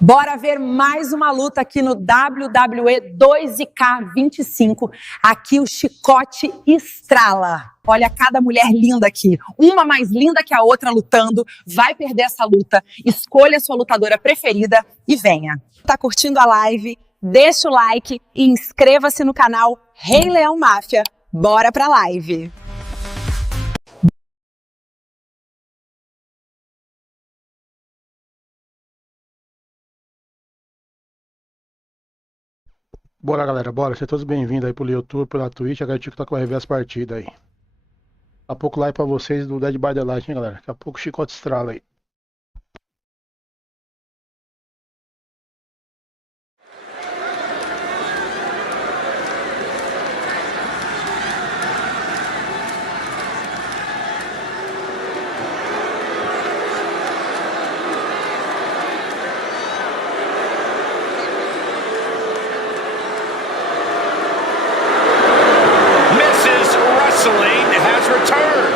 Bora ver mais uma luta aqui no WWE 2K25. Aqui o chicote estrala. Olha cada mulher linda aqui. Uma mais linda que a outra lutando. Vai perder essa luta. Escolha a sua lutadora preferida e venha. Tá curtindo a live? Deixa o like e inscreva-se no canal Rei Leão Máfia. Bora pra live. Bora, galera, bora. Sejam todos bem-vindos aí pro YouTube, pela Twitch. Agora o TikTok vai rever as partidas aí. Daqui a pouco live pra vocês do Dead by Daylight, hein, galera. Daqui a pouco o chicote estrala aí. Has returned.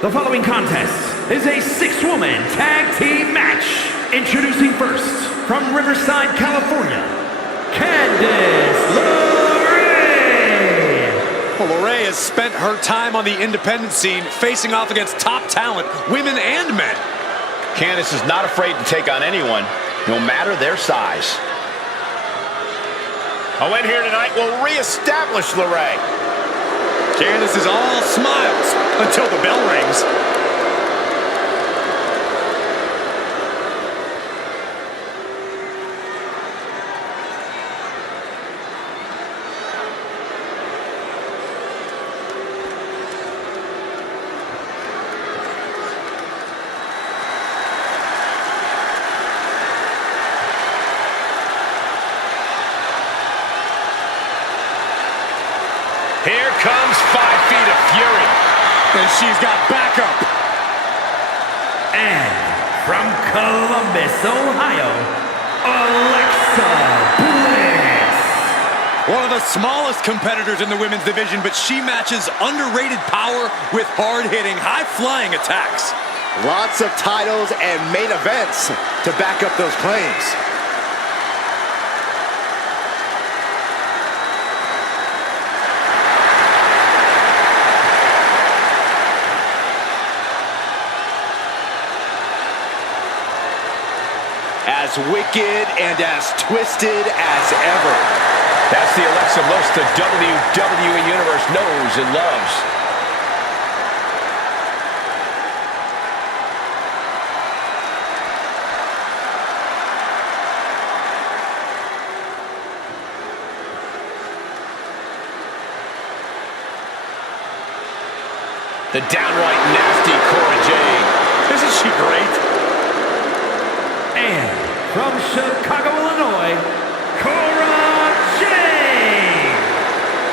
The following contest is a six-woman tag team match. Introducing first, from Riverside, California, Candice LeRae. Well, LeRae has spent her time on the independent scene, facing off against top talent, women and men. Candice is not afraid to take on anyone, no matter their size. A win here tonight will reestablish LeRae. Candice is all smiles until the bell rings. Here comes 5 feet of fury. And she's got backup. And from Columbus, Ohio, Alexa Bliss. One of the smallest competitors in the women's division, but she matches underrated power with hard-hitting, high-flying attacks. Lots of titles and main events to back up those claims. As wicked and as twisted as ever. That's the Alexa Bliss the WWE Universe knows and loves. The downright nasty Cora Jade. Isn't she great? And from Chicago, Illinois, Cora Jade.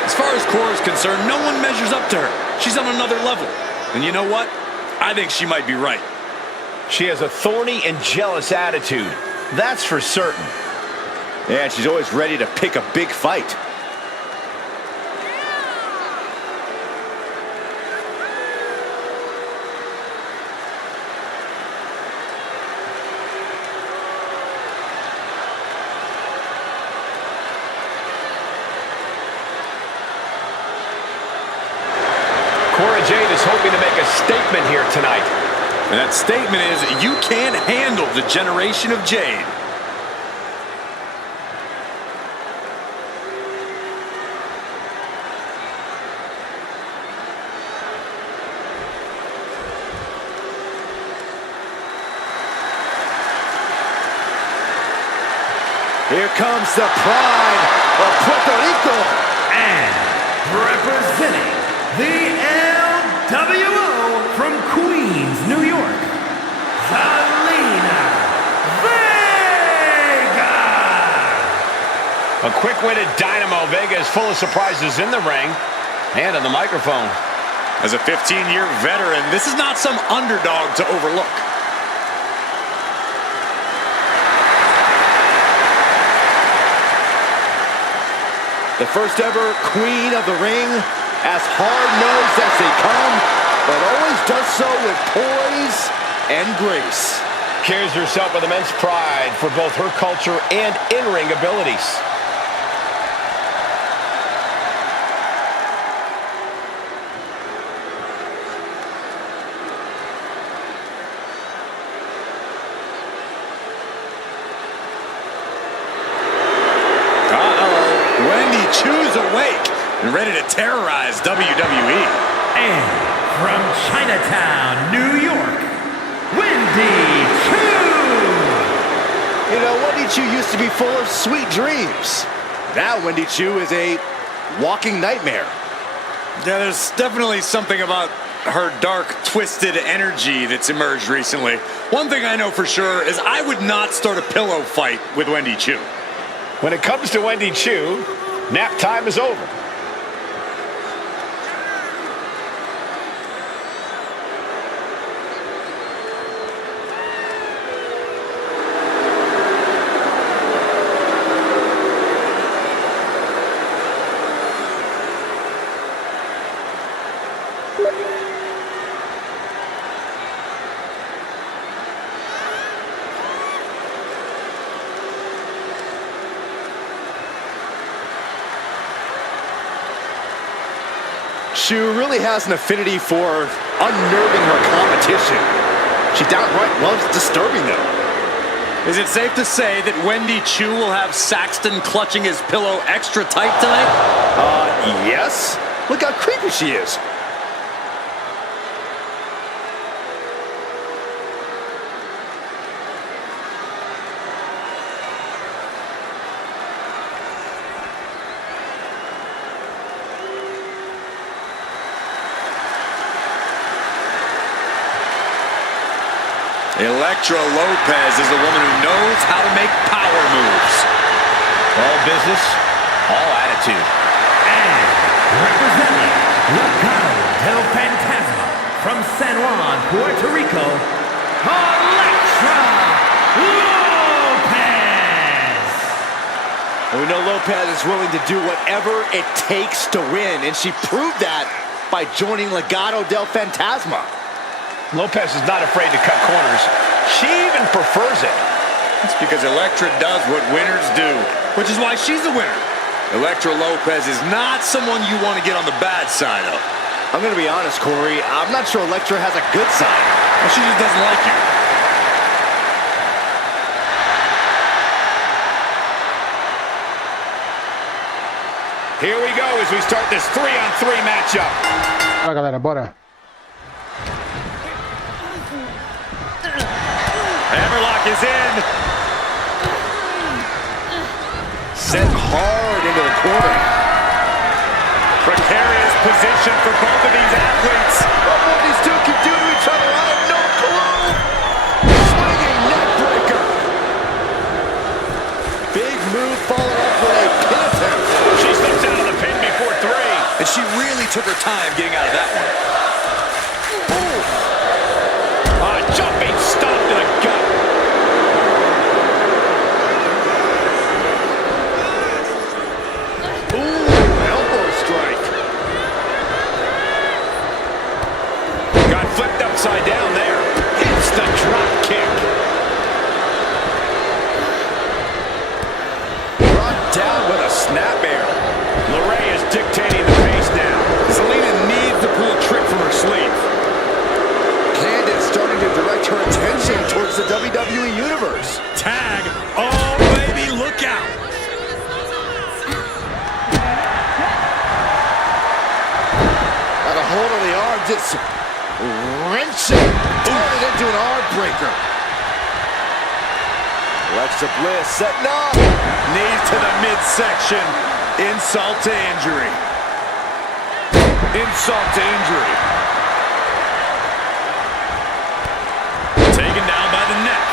As far as Cora's concerned, no one measures up to her. She's on another level. And you know what? I think she might be right. She has a thorny and jealous attitude. That's for certain. Yeah, she's always ready to pick a big fight. Cora Jade is hoping to make a statement here tonight. And that statement is, you can't handle the generation of Jade. Here comes the pride of Puerto Rico. And representing the LWO from Queens, New York, Zelina Vega. A quick-witted Dynamo Vega is full of surprises in the ring and on the microphone. As a 15-year veteran, this is not some underdog to overlook. The first ever queen of the ring, as hard-nosed as they come, but always does so with poise and grace. Carries herself with immense pride for both her culture and in-ring abilities. Wendy Chu's awake and ready to terrorize WWE. And from Chinatown, New York, Wendy Chu! You know, Wendy Chu used to be full of sweet dreams. Now Wendy Chu is a walking nightmare. Yeah, there's definitely something about her dark, twisted energy that's emerged recently. One thing I know for sure is I would not start a pillow fight with Wendy Chu. When it comes to Wendy Chu, nap time is over. Chu really has an affinity for unnerving her competition. She downright loves disturbing them. Is it safe to say that Wendy Chu will have Saxton clutching his pillow extra tight tonight? Yes. Look how creepy she is. Elektra Lopez is a woman who knows how to make power moves. All business, all attitude. And representing Legado del Fantasma from San Juan, Puerto Rico, Elektra Lopez! We know Lopez is willing to do whatever it takes to win, and she proved that by joining Legado del Fantasma. Lopez is not afraid to cut corners. She even prefers it. That's because Elektra does what winners do, which is why she's the winner. Elektra Lopez is not someone you want to get on the bad side of. I'm going to be honest, Corey. I'm not sure Elektra has a good side. Well, she just doesn't like you. Here we go as we start this 3-on-3 matchup. Bora, galera, bora. Hammerlock is in. Sent hard into the corner. Precarious position for both of these athletes. What these two can do to each other, I have no clue. Swinging neck breaker. Big move followed up with a pin attempt. She slips out of the pin before 3. And she really took her time getting out of that one. Jumping stomp to the gut. Ooh, elbow strike. Got flipped upside down there. Hits the drop kick. Brought down with a snap air. LeRae is dictating the pace now. Zelina needs to pull a trick from her sleeve. Candice starting to direct her attention towards the WWE Universe. Tag. Oh, baby, look out. Got a hold of the arm, just wrenching. Turned it into an arm breaker. Alexa Bliss setting up. Knees to the midsection. Insult to injury. Insult to injury. Taken down by the neck.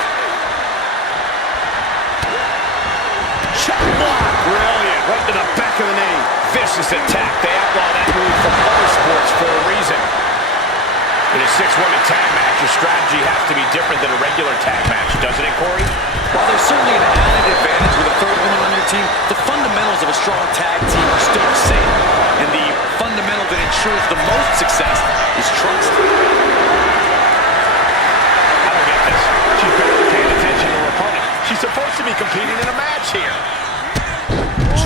Shot block. Brilliant. Right to the back of the knee. Vicious attack. They outlaw that move from other sports for a reason. In a 6-woman tag match, your strategy has to be different than a regular tag match, doesn't it, Corey? Well, there's certainly an added advantage with a third woman on your team. The fundamentals of a strong tag team are still the same. And the fundamental that ensures the most success is trust. I don't get this. She's barely paying attention to her opponent. She's supposed to be competing in a match here.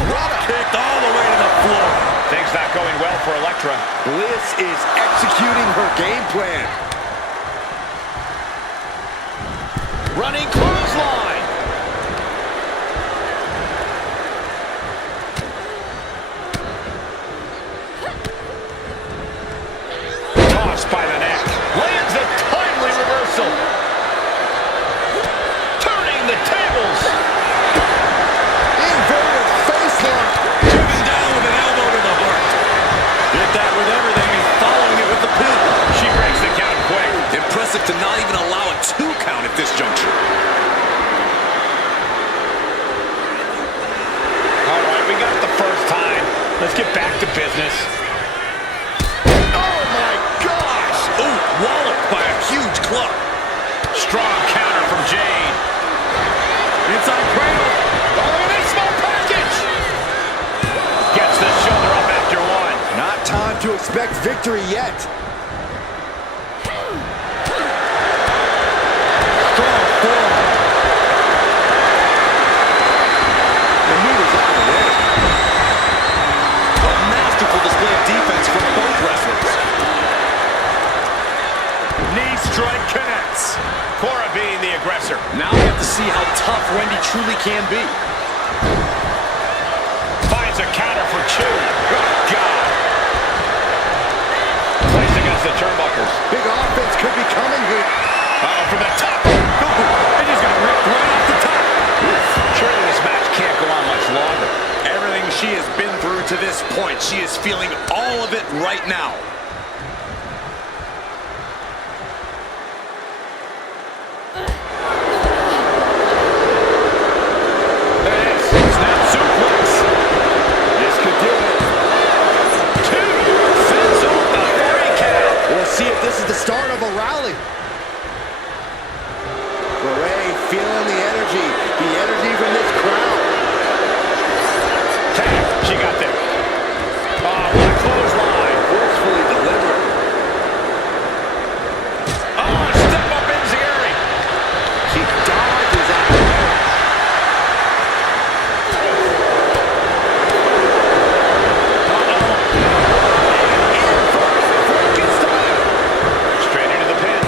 Drop kicked all the way to the floor. Things not going well for Elektra. Bliss is executing her game plan. Running clothesline. Tossed by the neck. Lands a timely reversal. Turning the tables. Inverted facelock. Driven down with an elbow to the heart. Did that with everything and following it with the pin. She breaks the count quick. Impressive to not even allow a 2 count at this juncture. All right, we got it the first time. Let's get back to business. Oh my gosh. Ooh, walloped by a huge club. Strong counter from Jade. Inside cradle. Oh, and a small package. Gets the shoulder up after one. Not time to expect victory yet. Strong form. The move is out of the way. A masterful display of defense from both wrestlers. Knee strike connects. Cora being the aggressor. Now we have to see how tough Wendy truly can be. Finds a counter for 2. Good God. Placed against the turnbuckles. Big offense could be coming here. Uh-oh, from the top. And he's going to rip right off the top. Surely this match can't go on much longer. Everything she has been through to this point, she is feeling all of it right now. There it is. Snap suplex. This could do it. 2. Sends off the 3 count. We'll see if this is the start of a rally. Ray feeling the energy from this crowd. Tag. She got there. Oh, what a clothesline. Forcefully delivered. Oh, step up Enziguri. She dodges out of there. Straight into the pin.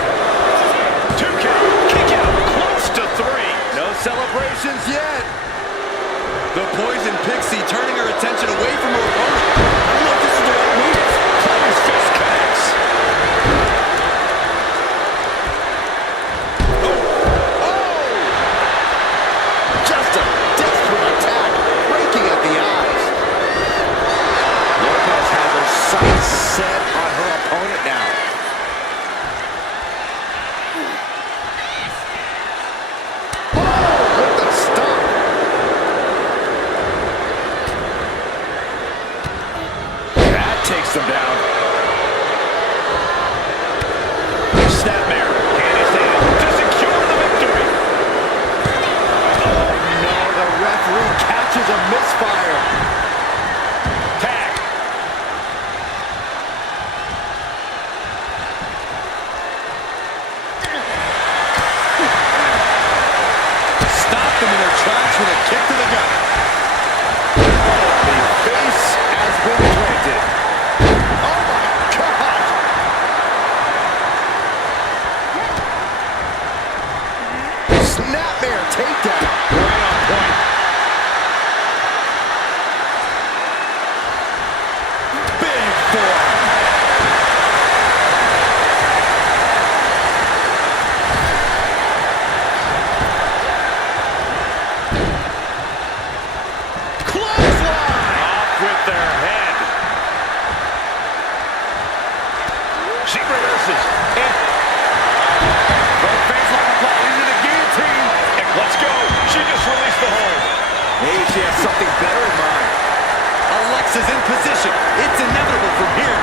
2 count. Kick out. Close to 3. No celebrations yet. The Poison Pixie turning her attention away from her opponent. I don't know if this is the right move. Player's fist connects. Just a desperate attack, breaking at the eyes. Lopez has her sights set on her opponent now. Oh, with the stomp. That takes them down. Snapmare. Handstand to secure the victory. Oh no, the referee catches a misfire. Tag. Stop them in their tracks with a kick to the gut. The face has been planted. Oh my God! Snapmare takedown. Right on point. Big forearm. Clothesline. Off with their head. She reverses. And both face like a claw into the guillotine. And let's go. She just released the hold. Maybe she has something better in mind. Alexa's in position. It's inevitable from here.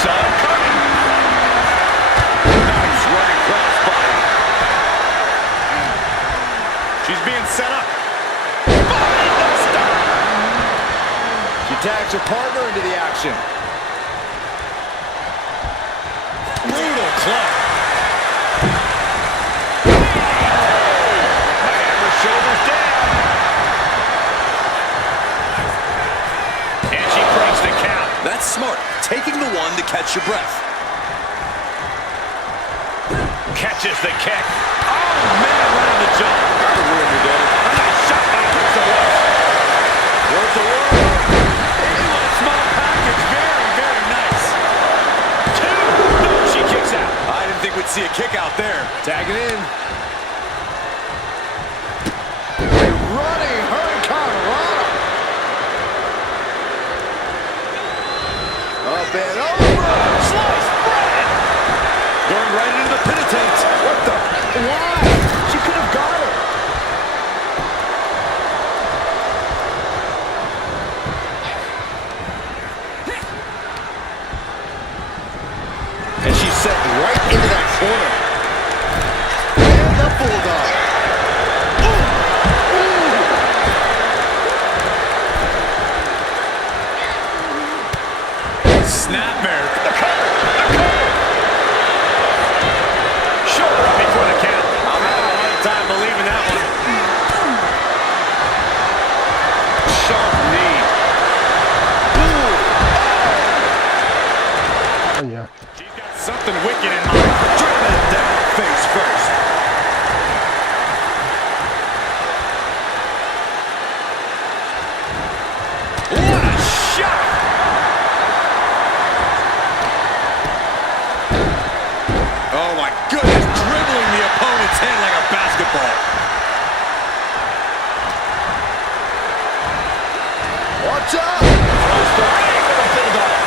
Saw it coming. Nice running action. Brutal club. Niagara shoulders down. And she breaks the count. That's smart. Taking the one to catch your breath. Catches the kick. Oh, man, right on the jump. That'll ruin your day. A nice shot by Alexa Bliss. Worth the world. Ooh, a small package. Very, very nice. Two. No, she kicks out. I didn't think we'd see a kick out there. Tagging in. A running Hurricane Rana. Up and over. Slice bread. Going right into the pin attempt. What the? Why? She could have got her. And she's set right into that corner. And the Bulldog. Snapmare. The cover. The cover. Shoulder up before the count. I'm having a hard time believing that one. Sharp knee. Oh, yeah. She's got something wicked in mind. Driven it down face first. What a shot. Oh my goodness, dribbling the opponent's head like a basketball. Watch out. Throws the ring with a Bulldog.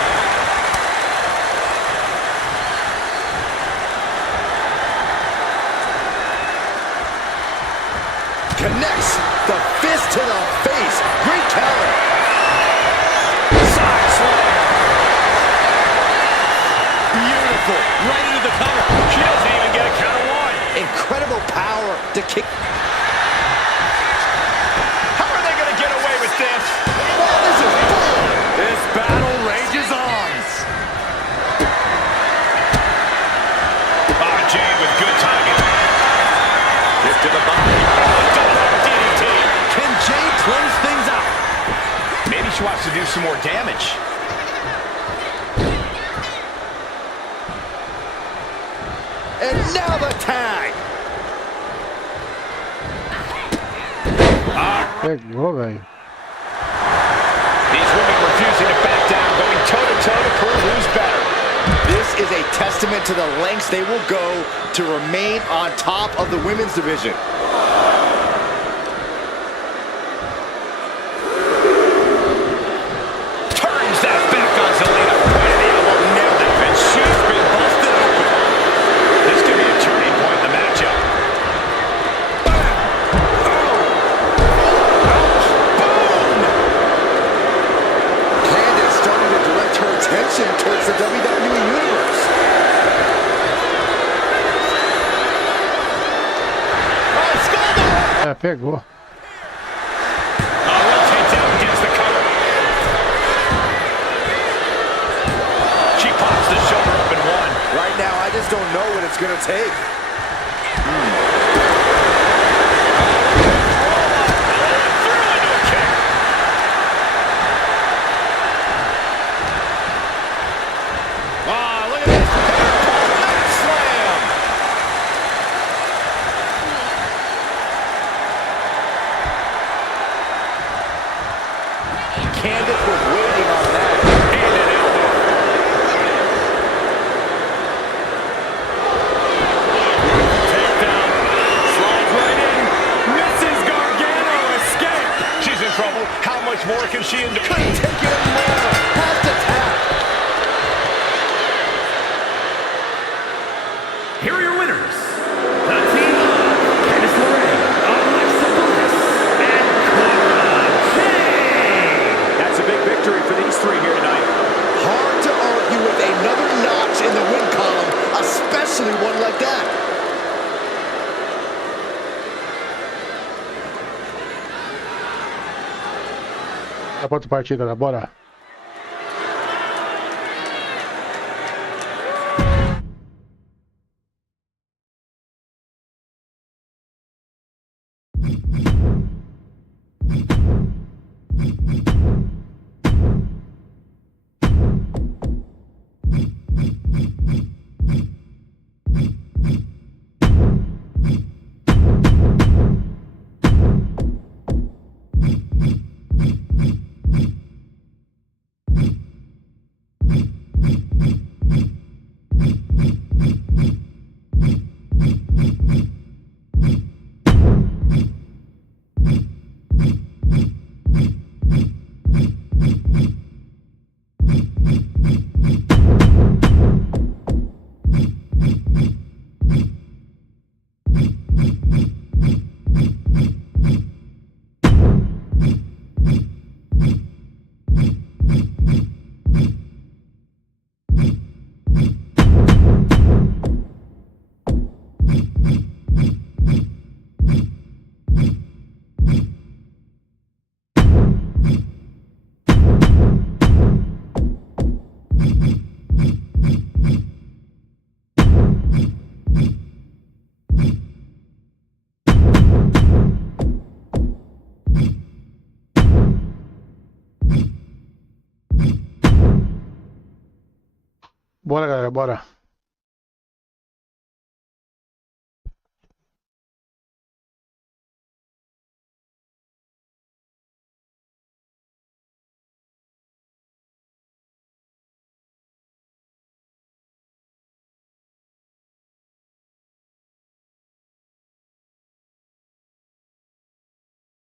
Connects the fist to the face. Great counter. Side slam. Beautiful. Right into the cover. She doesn't even get a count of one. Incredible power to kick. How are they going to get away with this? Oh, this is bull. This battle rages on. Oh, Jade with good timing. Hit to the body. Double DDT. Can Jade close things out? Maybe she wants to do some more damage. And now the tag. Pegou, velho. These women refusing to back down, going toe-to-toe to prove who's better. This is a testament to the lengths they will go to remain on top of the women's division. Turns that back on Zelina. Right in the elbow, nailed it. And she's been busted open. This could be a turning point in the matchup. Bam! Oh! Ouch! Boom! Candice starting to direct her attention towards the WWE Universe. Oh, Skull! É, pegou. Rotates out against the cover. She pops the shoulder up in one. Right now, I just don't know what it's going to take. Through into a kick. Look at this. Slam. Candice was waiting on that. And an elbow. Takedown. Slides right in. Mrs. Gargano escape. She's in trouble. How much more can she endure? Couldn't take it anymore. Has to tap. Here are your winners. The team of Candice LeRae, Alexa Bliss, and Cora Jade. That's a big victory for these three here tonight. Hard to argue with another notch in the win column, especially one like that. Dá pra outra partida, né? Bora. Bora, galera, bora.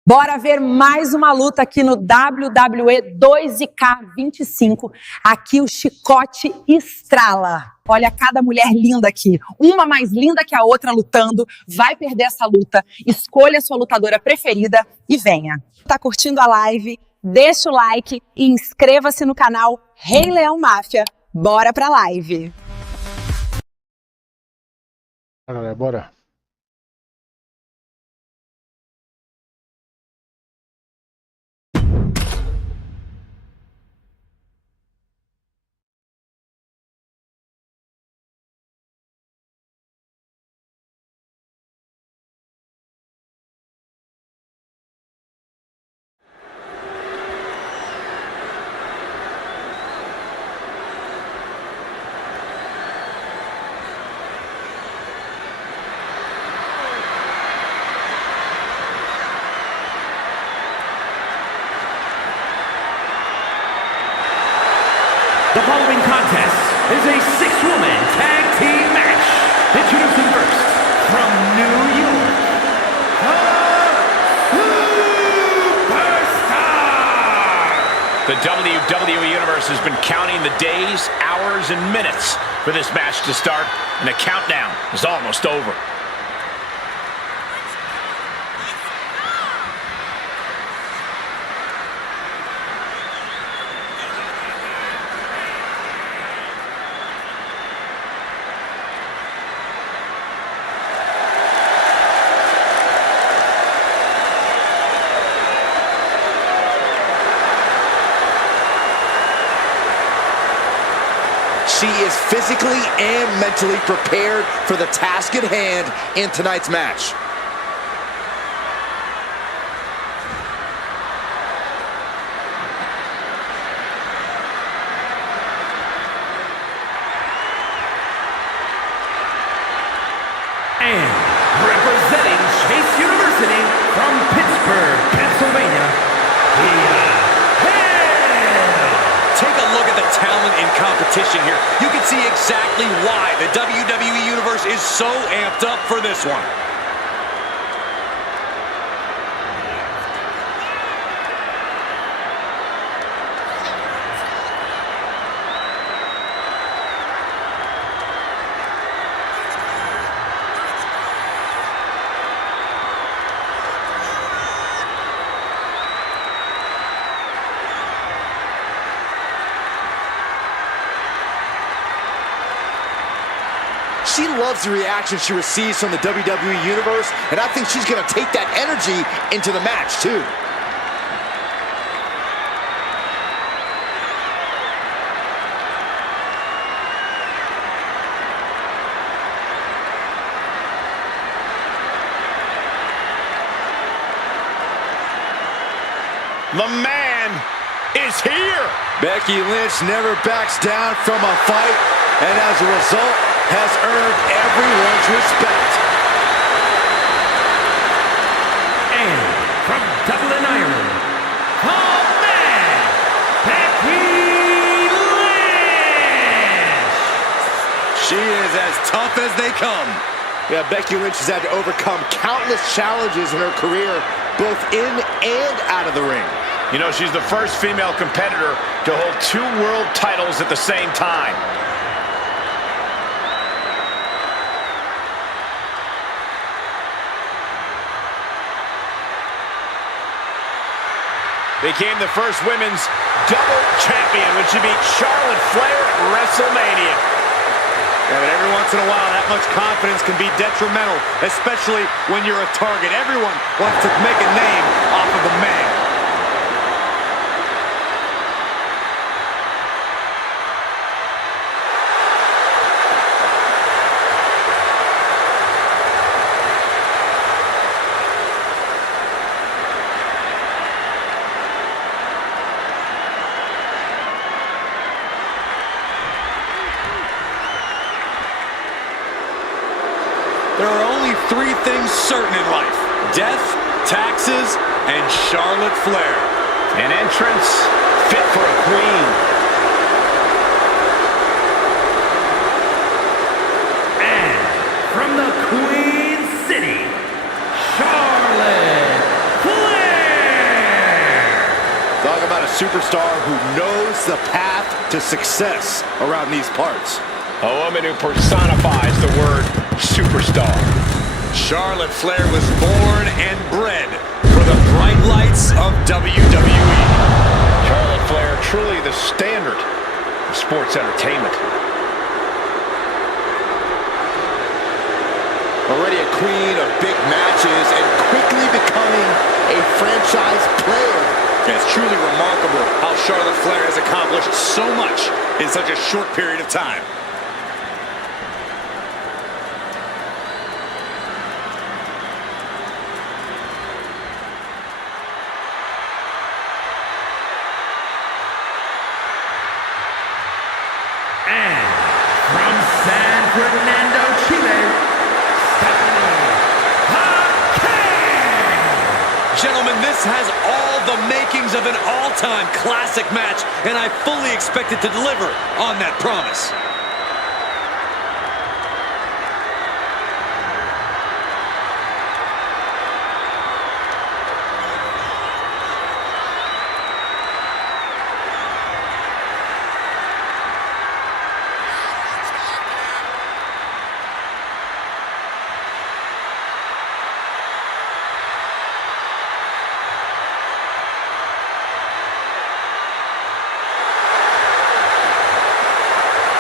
Bora ver mais uma luta aqui no WWE 2K25. Aqui o chicote estrala. Olha cada mulher linda aqui. Uma mais linda que a outra lutando. Vai perder essa luta. Escolha a sua lutadora preferida e venha. Tá curtindo a live? Deixa o like e inscreva-se no canal Rei Leão Máfia. Bora pra live. Galera, bora. The following contest is a six-woman tag team match. Introducing first, from New York, the Superstar! The WWE Universe has been counting the days, hours, and minutes for this match to start, and the countdown is almost over. She is physically and mentally prepared for the task at hand in tonight's match. And representing Chase University from Pittsburgh, Pennsylvania, Take a look at the talent in competition here. You can see exactly why the WWE Universe is so amped up for this one. She loves the reaction she receives from the WWE Universe, and I think she's going to take that energy into the match, too. The man is here! Becky Lynch never backs down from a fight, and as a result, has earned everyone's respect. and from Dublin, Ireland, the man, Becky Lynch! She is as tough as they come. Yeah, Becky Lynch has had to overcome countless challenges in her career, both in and out of the ring. You know, she's the first female competitor to hold 2 world titles at the same time. Became the first women's double champion when she beat Charlotte Flair at WrestleMania. Yeah, but every once in a while, that much confidence can be detrimental, especially when you're a target. Everyone wants to make a name off of the man. three things certain in life: death, taxes, and Charlotte Flair. An entrance fit for a queen. And from the Queen City, Charlotte Flair! Talk about a superstar who knows the path to success around these parts. A woman who personifies the word superstar. Charlotte Flair was born and bred for the bright lights of WWE. Charlotte Flair, truly the standard of sports entertainment. Already a queen of big matches and quickly becoming a franchise player. And it's truly remarkable how Charlotte Flair has accomplished so much in such a short period of time. And from San Fernando, Chile, Stephanie Hackett! Gentlemen, this has all the makings of an all-time classic match, and I fully expect it to deliver on that promise.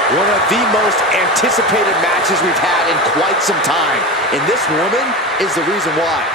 One of the most anticipated matches we've had in quite some time. And this woman is the reason why.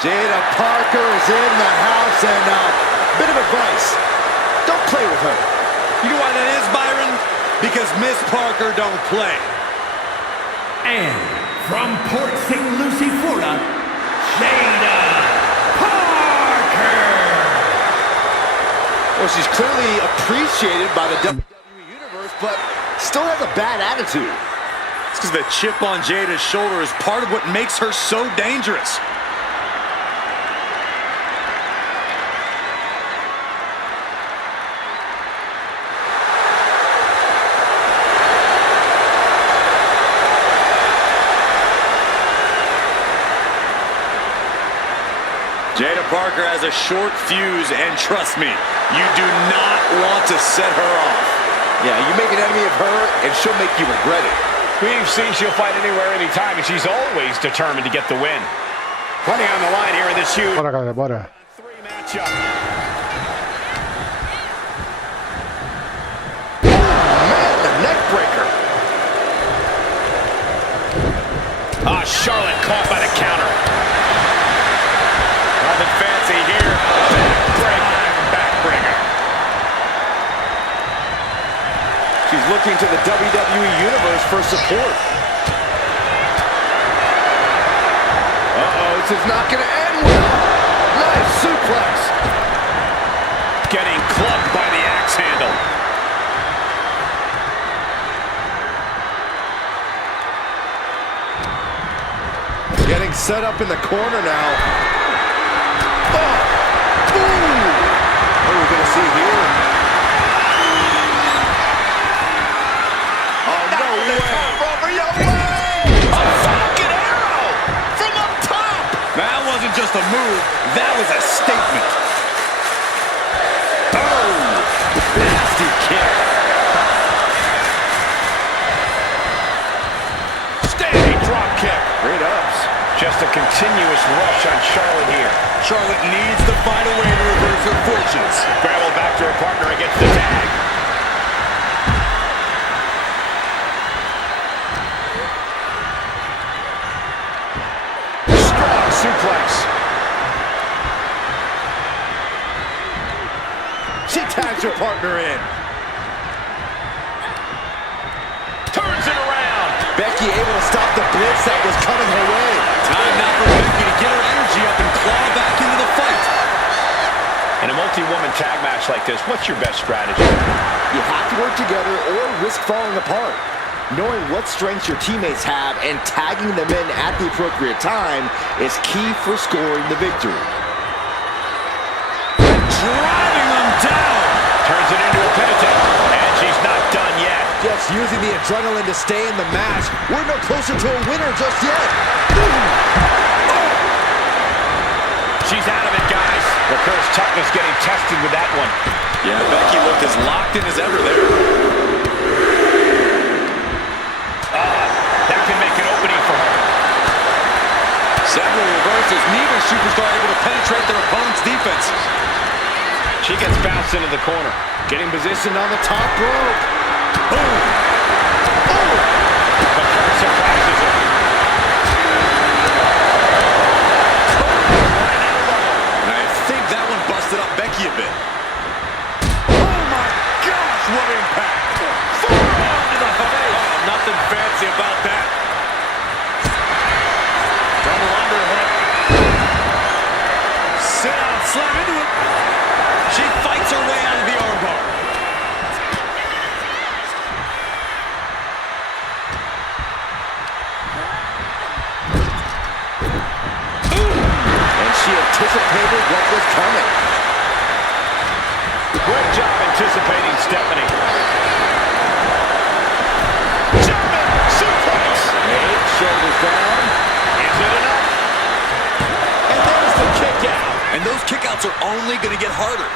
Jada Parker is in the house, and bit of advice: don't play with her. You know why that is, Byron? Because Miss Parker don't play. And from Port St. Lucie, Florida, Jada Parker! Well, she's clearly appreciated by the WWE Universe, but still has a bad attitude. It's because the chip on Jada's shoulder is part of what makes her so dangerous. Jada Parker has a short fuse, and trust me, you do not want to set her off. Yeah, you make an enemy of her, and she'll make you regret it. We've seen she'll fight anywhere, anytime, and she's always determined to get the win. Plenty on the line here in this huge Bora, galera, bora. three matchup. Man, the neck breaker. Charlotte caught by the counter. Nothing fancy here. Backbreaker. She's looking to the WWE Universe for support. Uh-oh, this is not going to end well. Nice suplex. Getting clubbed by the axe handle. Getting set up in the corner now. Oh! Boom! What are we going to see here? Oh, no way! A Falcon Arrow from up top! That wasn't just a move, that was a statement. Oh! Nasty kick. Standing drop kick. Great ups. Just a continuous rush on Charlotte here. Charlotte needs to find a way to reverse her fortunes. Scramble back to her partner against the tag. your partner in. Turns it around. Becky able to stop the blitz that was coming her way. Time now for Becky to get her energy up and claw back into the fight. In a multi-woman tag match like this, what's your best strategy? You have to work together or risk falling apart. Knowing what strengths your teammates have and tagging them in at the appropriate time is key for scoring the victory. Driving them down. Turns it into a pin attempt, and she's not done yet. Just using the adrenaline to stay in the match. We're no closer to a winner just yet. She's out of it, guys. The Curse toughness getting tested with that one. Yeah, Becky looked as locked in as ever there. That can make an opening for her. Several reversals. Neither superstar able to penetrate their opponent's defense. She gets bounced into the corner. Getting positioned on the top rope. Boom. The Curse surprises her. And I think that one busted up Becky a bit. Oh my gosh, what impact. Forearm to the face. Oh, nothing fancy about that. Double underhook. Sit down, slam into it. She fights her way out of the armbar. And she anticipated what was coming. Great job anticipating Stephanie. German suplex. Eight shoulders down. Is it enough? And there's the kick out. And those kickouts are only going to get harder.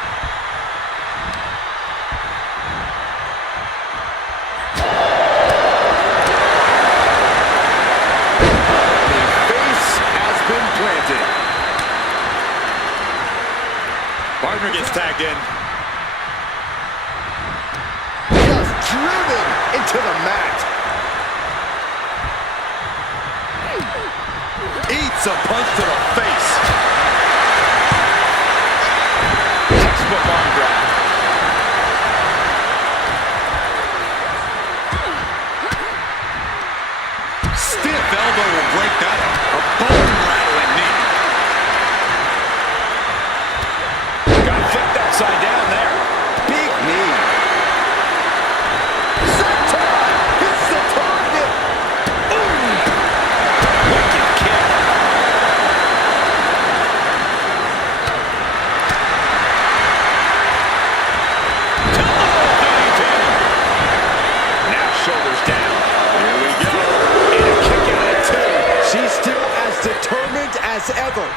The face has been planted. Partner gets tagged in. Just driven into the mat. Eats a punch to the face. Textbook arm drag. Stiff elbow will break that up. A bone-rattling knee. Got flipped upside down there. Big knee. Center. Hits the target. Wicked kick. Now shoulders down. Here we go. And a kick out at two. She's still as determined as ever.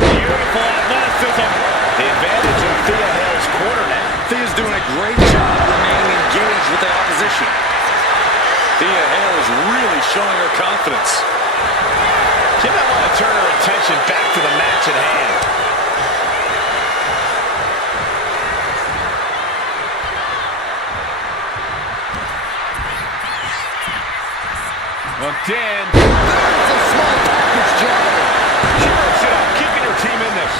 Beautiful athleticism. The advantage in Thea Hale's corner now. Thea's doing a great job remaining engaged with the opposition. Thea Hale is really showing her confidence. She might want to turn her attention back to the match at hand. Hooked in. That's a small package, Joe. She works it up, keeping her team in this.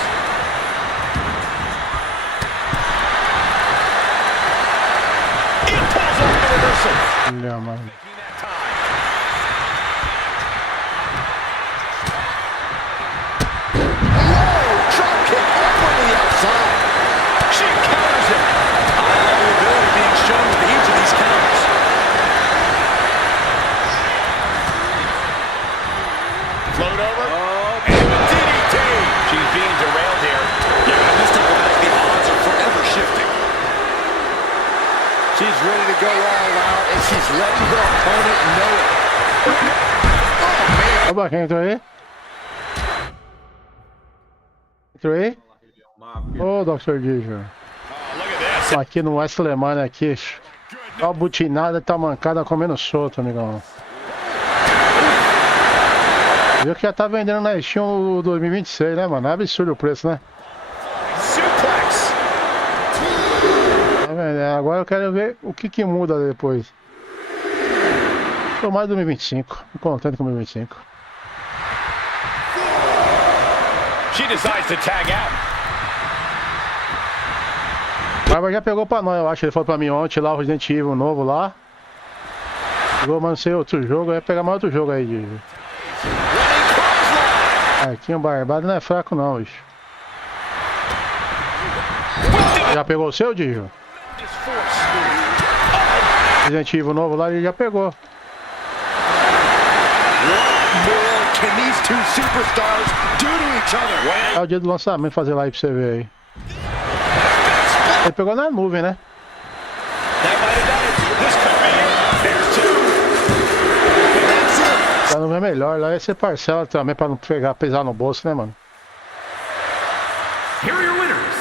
It pulls off the reversal. Yeah, man. Making that time. Low drop kick over to the outside. She counters it. High-level ability being shown with each of these counters. Float over. And the DDT. She's being derailed here. Yeah, in this type of match, the odds are forever shifting. She's ready to go all out, and she's letting her opponent know it. Oh, man. Ó, quem entrou aí? Entrou aí? Ô, Dr. Giger. Oh, look at this. Aqui no Wrestlemania aqui. Ó a butinada, tá mancada comendo solto, amigão. Viu que já tá vendendo na Steam o 2026, né, mano? É absurdo o preço, né? Suplex. Tá vendo? Agora eu quero ver o que muda depois. Tô mais 2025. Tô contente com 2025. She decides to tag out. O Barba já pegou pra nós, eu acho. Ele falou pra mim ontem lá, o Resident Evil novo lá. Pegou, mas não sei, outro jogo. Vai pegar mais outro jogo aí, de... Marquinho Barbado não é fraco não, bicho. Já pegou o seu, Digio? Resident Evil novo lá, ele já pegou. É o dia do lançamento, fazer live pra você ver aí. Ele pegou na nuvem, né? A nuvem é melhor, lá ia ser parcela também pra não pegar, pesar no bolso, né, mano? Here are your winners.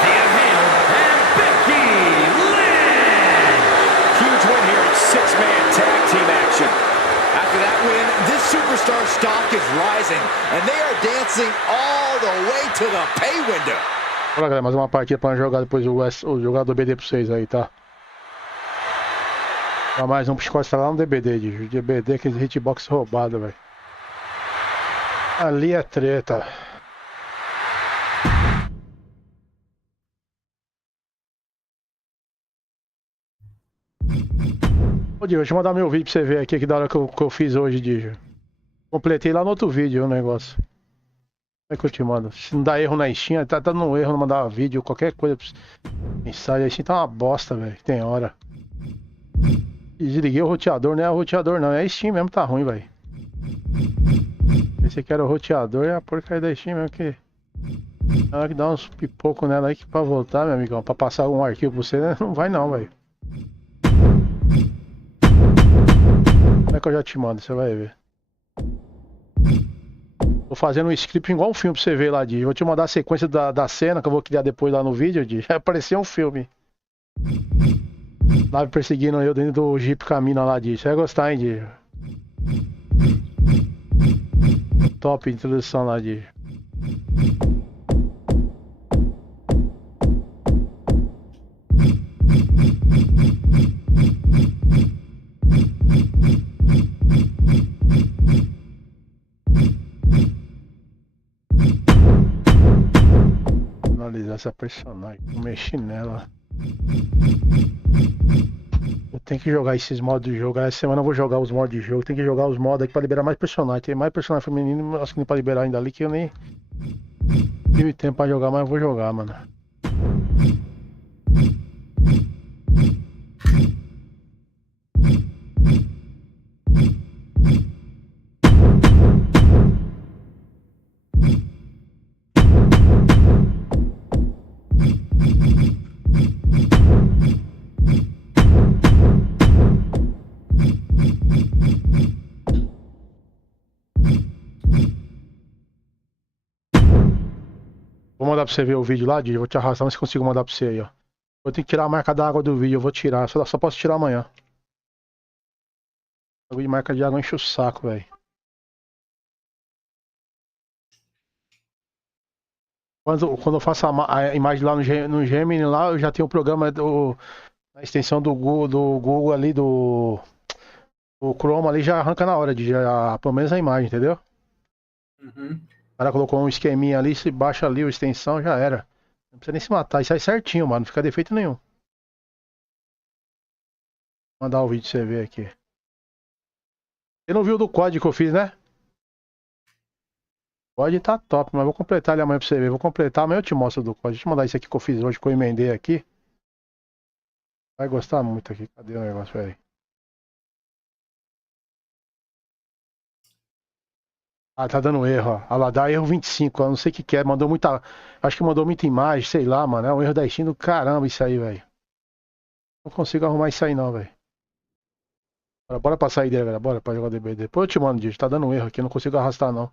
Thea Hale and Becky Lynch. Huge win here in six-man tag team action. After that win, this superstar stock is rising, and they are dancing all the way to the pay window. Olha, galera, mais uma partida pra jogar depois o jogador BD pra vocês aí, tá? Pra mais um Chicote tá lá no DBD, de DBD, aquele hitbox roubado, velho. Ali é treta. Ô, Diego, deixa eu mandar meu vídeo pra você ver aqui, que da hora que eu fiz hoje, Diego. Completei lá no outro vídeo o negócio. Como é que eu te mando? Se não dá erro na Steam, tá dando erro, não mandar vídeo, qualquer coisa. Mensagem, a Steam tá uma bosta, velho. Tem hora. Desliguei o roteador, não é o roteador não, é a Steam mesmo, tá ruim, velho. Pensei que era o roteador, é a porcaria da Steam mesmo que... Na hora que dá uns pipocos nela aí que pra voltar, meu amigão, pra passar algum arquivo pra você, né? Não vai não, velho. Como é que eu já te mando, você vai ver. Tô fazendo um script igual um filme pra você ver lá, Di. Vou te mandar a sequência da cena que eu vou criar depois lá no vídeo, Di. Vai aparecer um filme. Lá perseguindo eu dentro do Jeep Camina lá, Di. Você vai gostar, hein, Di. Top introdução lá, Di. Analisar essa personagem, vou mexer nela. Eu tenho que jogar esses modos de jogo. Essa semana eu vou jogar os modos de jogo. Tem que jogar os modos aqui pra liberar mais personagens. Tem mais personagem feminino masculino pra liberar ainda ali que eu nem tive tempo pra jogar, mas eu vou jogar, mano. Vou mandar pra você ver o vídeo lá, Di. Vou te arrastar, mas consigo mandar pra você aí, ó. Vou ter que tirar a marca da água do vídeo, eu vou tirar. Só posso tirar amanhã. O vídeo de marca de água enche o saco, velho. Quando eu faço a imagem lá no Gemini, lá, eu já tenho o programa a extensão do Google ali, do Chrome ali, já arranca na hora, pelo menos a imagem, entendeu? Uhum. O cara colocou um esqueminha ali, se baixa ali a extensão, já era. Não precisa nem se matar, e sai certinho, mano, não fica defeito nenhum. Vou mandar o vídeo pra você ver aqui. Você não viu do código que eu fiz, né? O código tá top, mas vou completar ele amanhã pra você ver. Vou completar, amanhã eu te mostro do código. Deixa eu mandar isso aqui que eu fiz hoje, que eu emendei aqui. Vai gostar muito aqui. Cadê o negócio aí? Ah, tá dando erro, ó. Ah lá, dá erro 25, eu não sei o que é. Mandou muita. Acho que mandou muita imagem, sei lá, mano. É um erro da Steam do caramba isso aí, velho. Não consigo arrumar isso aí não, velho. Bora pra sair dele, galera. Bora pra jogar DBD. Depois eu te mando, Didi. Tá dando um erro aqui, eu não consigo arrastar não.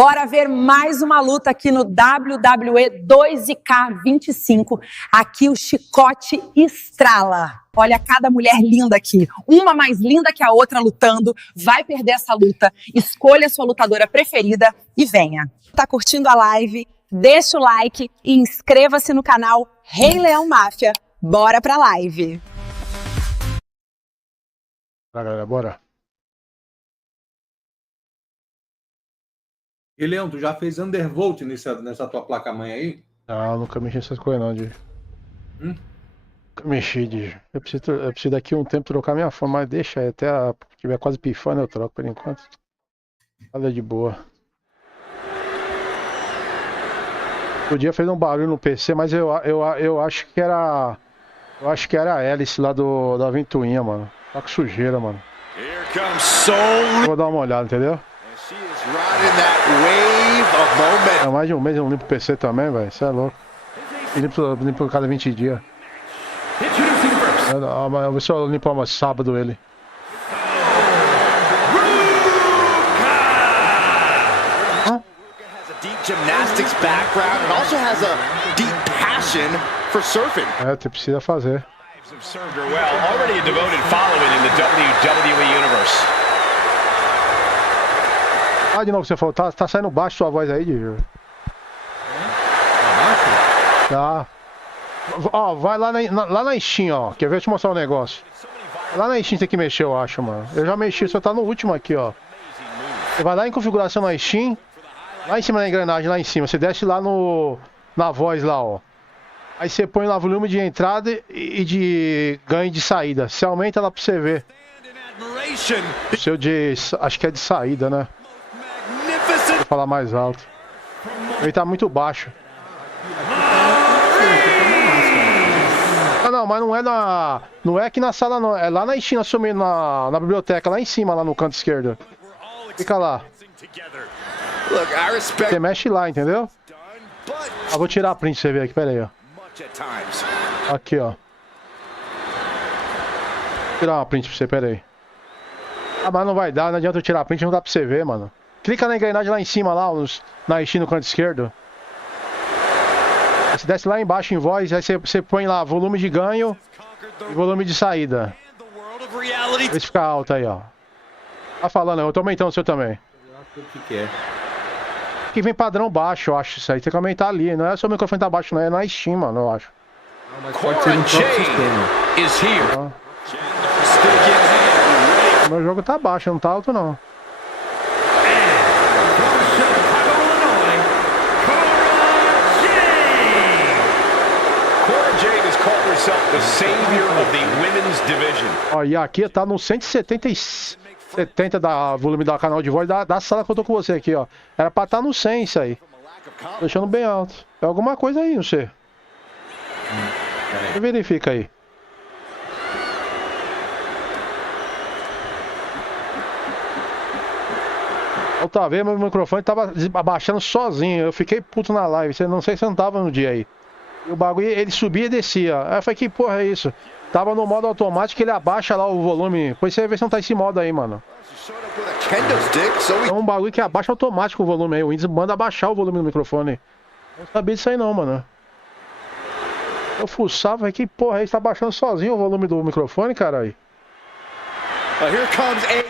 Bora ver mais uma luta aqui no WWE 2K25. Aqui o chicote estrala. Olha cada mulher linda aqui. Uma mais linda que a outra lutando. Vai perder essa luta. Escolha a sua lutadora preferida e venha. Tá curtindo a live? Deixa o like e inscreva-se no canal Rei Leão Máfia. Bora pra live. Tá, galera, bora. E Leão, tu já fez undervolt nessa tua placa-mãe aí? Não, nunca mexi nessas coisas não, Digi. Nunca mexi, Digi. Eu preciso daqui um tempo trocar minha forma, mas deixa aí, até tiver quase pifando eu troco por enquanto. Nada de boa. O dia fez um barulho no PC, mas eu acho que era. Eu acho que era a hélice lá da ventoinha, mano. Tá com sujeira, mano. Vou dar uma olhada, entendeu? É mais de um mês eu não limpo o PC também, velho. Isso é louco. Eu limpo cada 20 dias. Eu vou ver se eu limpo uma sábado ele. Deep gymnastics background and also has a deep passion for surfing. É, você precisa fazer. Served her well. Already a devoted following in the WWE Universe. Ah, de novo, você falou, tá saindo baixo sua voz aí, Digi. Tá. Ó, vai lá na Steam, ó. Quer ver? Deixa eu te mostrar um negócio. Lá na Steam tem que mexer, eu acho, mano. Eu já mexi, só tá no último aqui, ó. Você vai lá em configuração na Steam. Lá em cima da engrenagem, lá em cima. Você desce lá na voz lá, ó. Aí você põe lá volume de entrada e de ganho de saída. Você aumenta lá pra você ver. O seu de... acho que é de saída, né? Vou falar mais alto. Ele tá muito baixo. Ah, não, mas não é na... Não é aqui na sala, não. É lá na Steam, assumindo na biblioteca. Lá em cima, lá no canto esquerdo. Fica lá. Você mexe lá, entendeu? Ah, vou tirar a print pra você ver aqui, pera aí, ó. Aqui, ó. Vou tirar uma print pra você, pera aí. Ah, mas não vai dar, não adianta eu tirar a print, não dá pra você ver, mano. Clica na engrenagem lá em cima, lá, na Steam no canto esquerdo. Aí você desce lá embaixo em voz, aí você põe lá volume de ganho e volume de saída. Vê se fica alto aí, ó. Tá falando, eu tô aumentando o seu também. O que é? Que vem padrão baixo, eu acho isso aí. Tem que aumentar ali. Não é só o microfone tá baixo, não. É na Steam, mano, eu acho. Não, mas pode ser no próprio sistema. O meu jogo tá baixo, não tá alto, não. Cora Jade has called herself the savior of the women's division. Ó, e aqui tá no 170 da volume da canal de voz da sala que eu tô com você aqui, ó. Era pra estar no 100 isso aí. Deixando bem alto. É alguma coisa aí, não sei. Verifica aí. Outra vez meu microfone tava abaixando sozinho. Eu fiquei puto na live. Não sei se você não tava no dia aí. E o bagulho, ele subia e descia. Aí eu falei, que porra é isso? Tava no modo automático, ele abaixa lá o volume. Depois você vê se não tá esse modo aí, mano. É um bagulho que abaixa automático o volume aí. O Windows manda abaixar o volume do microfone. Eu não sabia disso aí não, mano. Eu fuçava, que porra é isso? Tá abaixando sozinho o volume do microfone, caralho.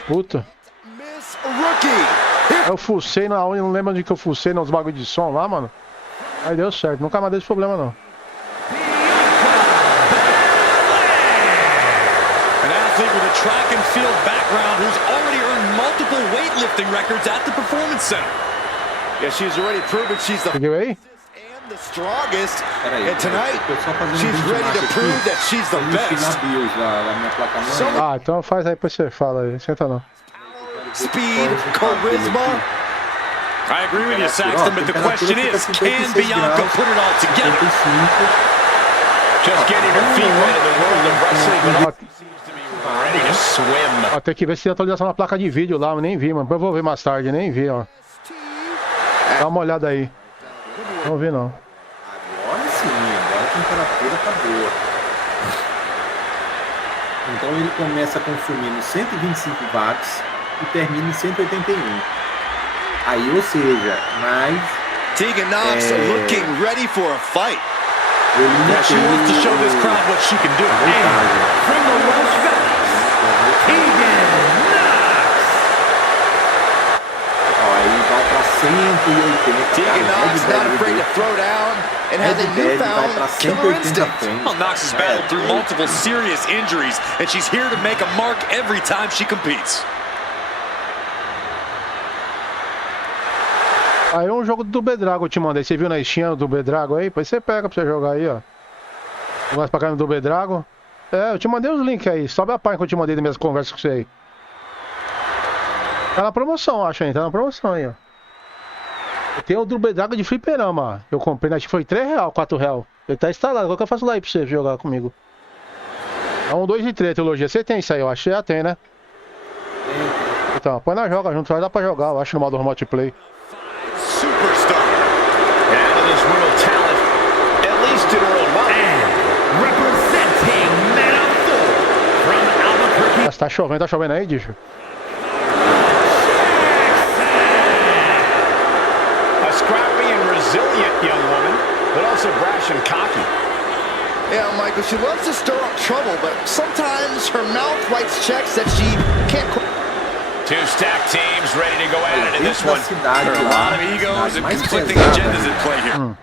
Puta. Eu fucei na onde, não lembro onde que eu fucei nos bagulho de som lá, mano. Aí deu certo, nunca mais deu esse problema não. With a track and field background who's already earned multiple weightlifting records at the Performance Center. Yeah, she's already proven she's the Seguiu aí? and the strongest. And tonight, she's ready to prove that she's the best. Ah, então faz aí, depois você fala aí, senta não. Speed, charisma. I agree with you, Saxton, but the question is, can Bianca put it all together? Just getting her feet wet in the world of wrestling, but ready to swim. Ó, tem que ver se tem atualização na placa de vídeo lá, eu nem vi, mano. Eu vou ver mais tarde, nem vi, ó. Dá uma olhada aí. Não vi não. Agora sim, agora a temperatura tá boa. Então ele começa consumindo 125 watts e termina em 181. Aí, ou seja, mas Tegan Knox looking ready for a fight. ele não Yeah, she wants to show this crowd what she can do. From the Welsh Valleys, Tegan Knox. Ó, aí vai pra 180. Tegan Knox not afraid to throw down and has a vai pra newfound killer 180 instinct. frente. Well, Knox has battled through multiple serious injuries, and she's here to make a mark every time she competes. Aí um jogo do Bedrago eu te mandei. Você viu na Steam do Bedrago aí? Depois você pega pra você jogar aí, ó. Mais pra cá no do Bedrago. É, eu te mandei os links aí. Sobe a página que eu te mandei das minhas conversas com você aí. Tá na promoção, acho aí. Tá na promoção aí, ó. Tem o do Bedrago de fliperama. Eu comprei, acho que foi R$3, R$4. Ele tá instalado. Agora que eu faço lá aí pra você jogar comigo. É um 2 e 3, trilogia. Você tem isso aí, eu acho que já tem, né? Então, põe na joga junto. Vai dar pra jogar, eu acho, no modo multiplayer. Superstar. And this real talent, at least in World Wide. And representing Manafort from Albuquerque. Mas tá chovendo aí, bicho? A scrappy and resilient young woman, but also brash and cocky. Yeah, Michael, she loves to stir up trouble, but sometimes her mouth writes checks that she can't quite. Two stacked teams ready to go at it in this Dentro da one. cidade There are a lá, lot of egos cidade and mais conflicting pesada, agendas at play here.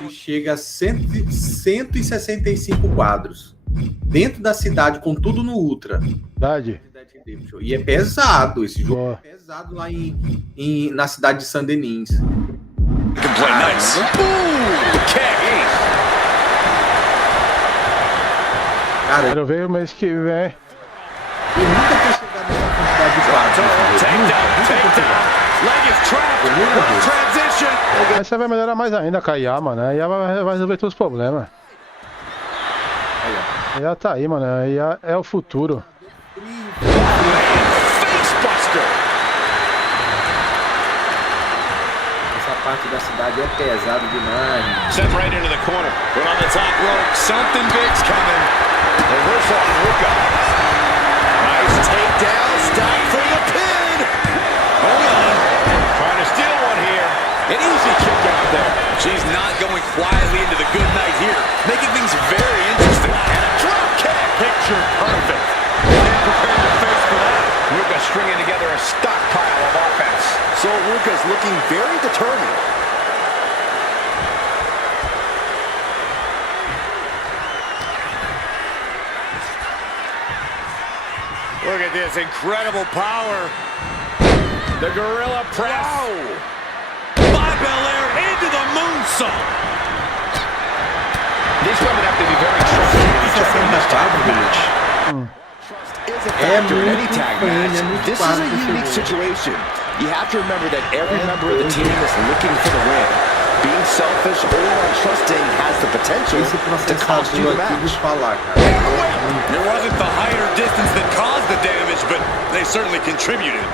ele chega a 165 quadros. Dentro da cidade, com tudo no Ultra. Verdade. E é pesado, esse jogo Boa. é pesado lá na cidade de Saint-Denis. Can play nice. Cara, Quero ver o mês que vem. eu nunca tinha chegado nessa quantidade de quadros. Leg is trapped. Transition. Mas você vai melhorar mais ainda com a IA, mano. A IA vai resolver todos os problemas. A IA tá aí, mano. A IA é o futuro. Facebuster. Essa parte da cidade é pesado demais. Sent right into the corner. But on the top rope, something big's coming. Reversal on Ruka. Nice takedown, stop for the pin. Hold on. Trying to steal one here. An easy kick out there. She's not going quietly into the good night here, making things very interesting. And a drop kick. Picture perfect. And prepare your face for that. Ruka stringing together a stockpile of offense. So Ruka's looking very determined. Look at this incredible power. The gorilla press. By Belair into the moonsault. These women have to be very trusting of each other in this type of match. Is a factor in any muito tag feio, match. é muito This is quadro a que unique chegou. situation. You have to remember that every member of the team is looking for the win. Being selfish or untrusting has the potential Esse to cost you processador the aqui de match. falar, cara. It wasn't the height or distance that caused the damage, but they certainly contributed.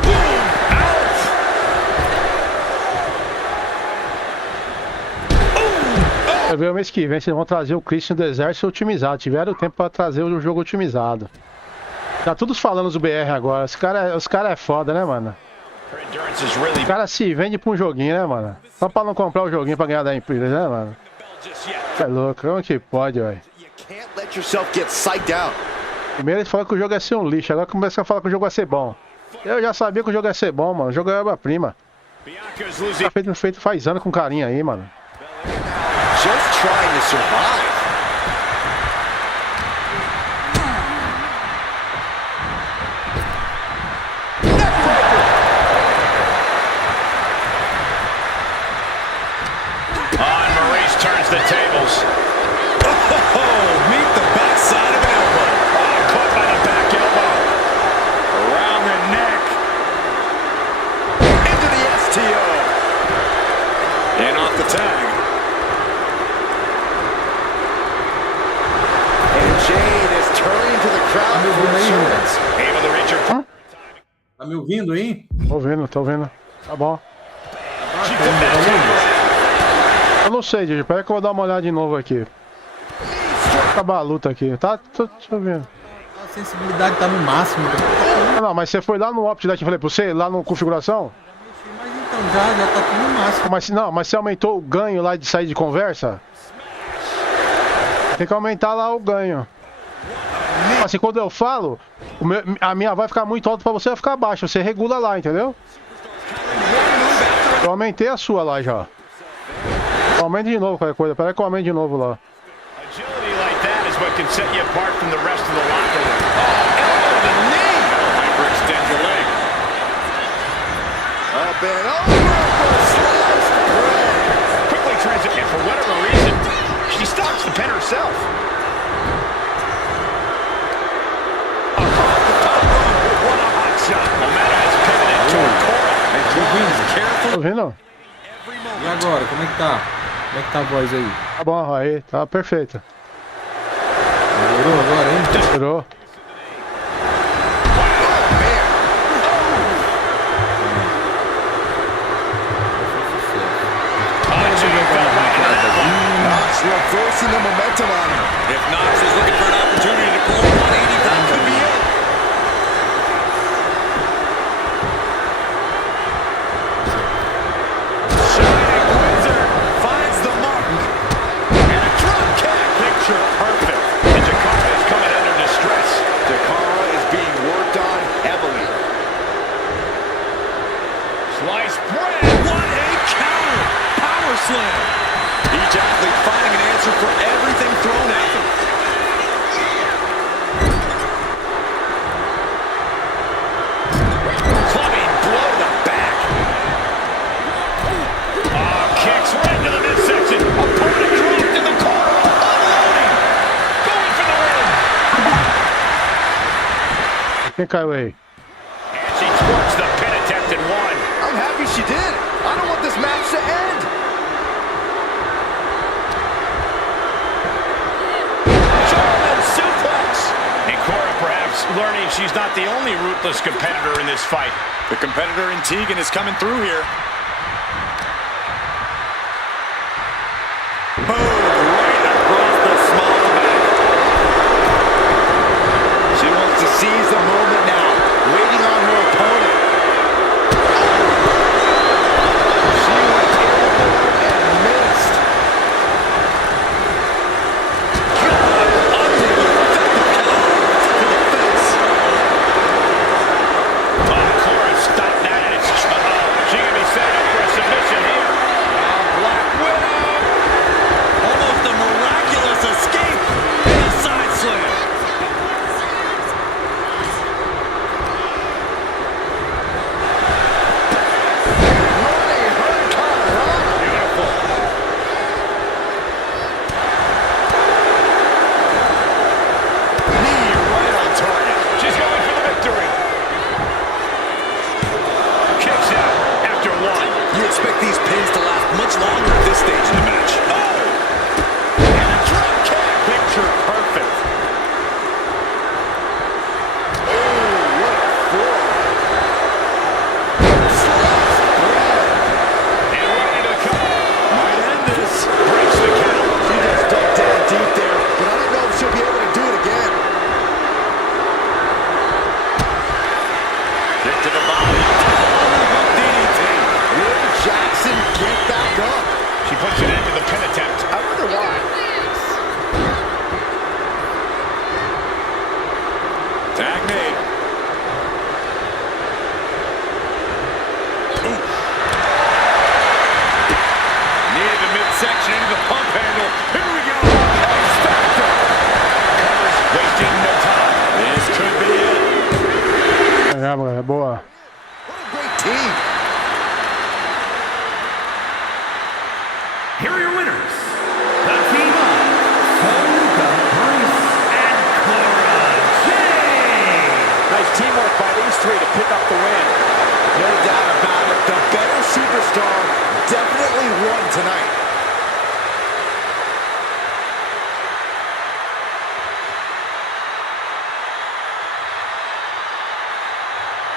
Eu ver o mês que vem, vocês vão trazer o Christian do Exército otimizado. Tiveram tempo pra trazer o jogo otimizado. Tá todos falando do BR agora. Os cara é foda, né, mano? Her endurance is really Os cara se vende pra um joguinho, né, mano? Só pra não comprar o joguinho pra ganhar da empresa, né, mano? just yet. É louco, como que pode, velho? You can't let yourself get psyched out. Primeiro eles falaram que o jogo ia ser um lixo, agora começam a falar que o jogo ia ser bom. Eu já sabia que o jogo ia ser bom, mano. O jogo é obra-prima. Bianca's losing. Tá feito faz anos com carinho aí, mano. Just trying to survive. Maurice turns the tables. Oh, meet the backside of an elbow. Caught by the back elbow. Around the neck. Into the STO. And off the tag. And Jade is turning to the crowd for insurance. Able to reach her. Tá me ouvindo aí? Tô vendo. Tá bom. She put that takedown. Eu não sei, Didi. Peraí que eu vou dar uma olhada de novo aqui. Acabar a luta aqui. Tá, deixa eu ver. A sensibilidade tá no máximo. Ah, não, mas você foi lá no Opti que eu falei pra você, lá no configuração? Mas então, Já tá tudo no máximo. Mas se aumentou o ganho lá de sair de conversa, tem que aumentar lá o ganho. Assim, quando eu falo, a minha vai ficar muito alta pra você, vai ficar baixa. Você regula lá, entendeu? Eu aumentei a sua lá já. Aumenta de novo qualquer coisa. Peraí que eu aumento de novo lá. Agility like that is what can set you apart from the rest of the locker room. Elbow to the knee. Hyperextend your leg. Up and over for sliced bread. Quickly transit, and for whatever reason, she stops the pin herself. Across the top rope, what a hot shot. Omega has pivoted toward Cora. And Cora is careful. Tá vendo? E agora, como é que tá? Como é que tá a voz aí? Tá bom, aí, tá perfeito. Melhorou agora, hein? Melhorou. Reversing the momentum on him. If Knox is looking for an opportunity to pull 180, that could be it. Shining Wizard finds the mark. And a drop kick. Picture perfect. And Jakara is coming under distress. Jakara is being worked on heavily. Sliced bread. What a counter! Power slam! Each athlete finding an answer for everything thrown at them. Clubbing blow to the back. Kicks right to the midsection. Opponent dropped in the corner. Unloading. Going for the win. Quem caiu aí? And she twerks the pin attempt and won. I'm happy she did. I don't want this match to end. German suplex. And Cora perhaps learning she's not the only ruthless competitor in this fight. The competitor in Tegan is coming through here. Boom! Right across the small of the back. She wants to seize the moment now, waiting on her opponent. She went airborne and missed. Cora stopped that and it's she can be set up for a submission here. Black Widow. Almost a miraculous escape and a side slam. Beautiful. Knee right on target. She's going for the victory. Kicks out after one. You expect these pins to last much longer at this stage in the match. Oh! And a drop kick. Picture perfect. And ready to come. Might end this. Breaks the count. She just dug down deep there, but I don't know if she'll be able to do it again. Kick to the body. DDT. Will Jackson get back up? She puts it into the pin attempt. I wonder why. Tag made. Near the midsection into the pump handle. Here we go. X-Factor. Covers, wasting no time. This could be it. É, moleque, boa. What a great team. Here are your winners. The team of Soluka, Bruce, and Cora Jade. Nice teamwork by these three to pick up the win. No doubt about it. The better superstar definitely won tonight.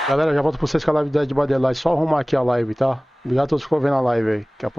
Galera, já volto pra vocês com a live de Dead by Daylight. Só arrumar aqui a live, tá? Obrigado a todos que ficou vendo a live aí. Daqui a pouco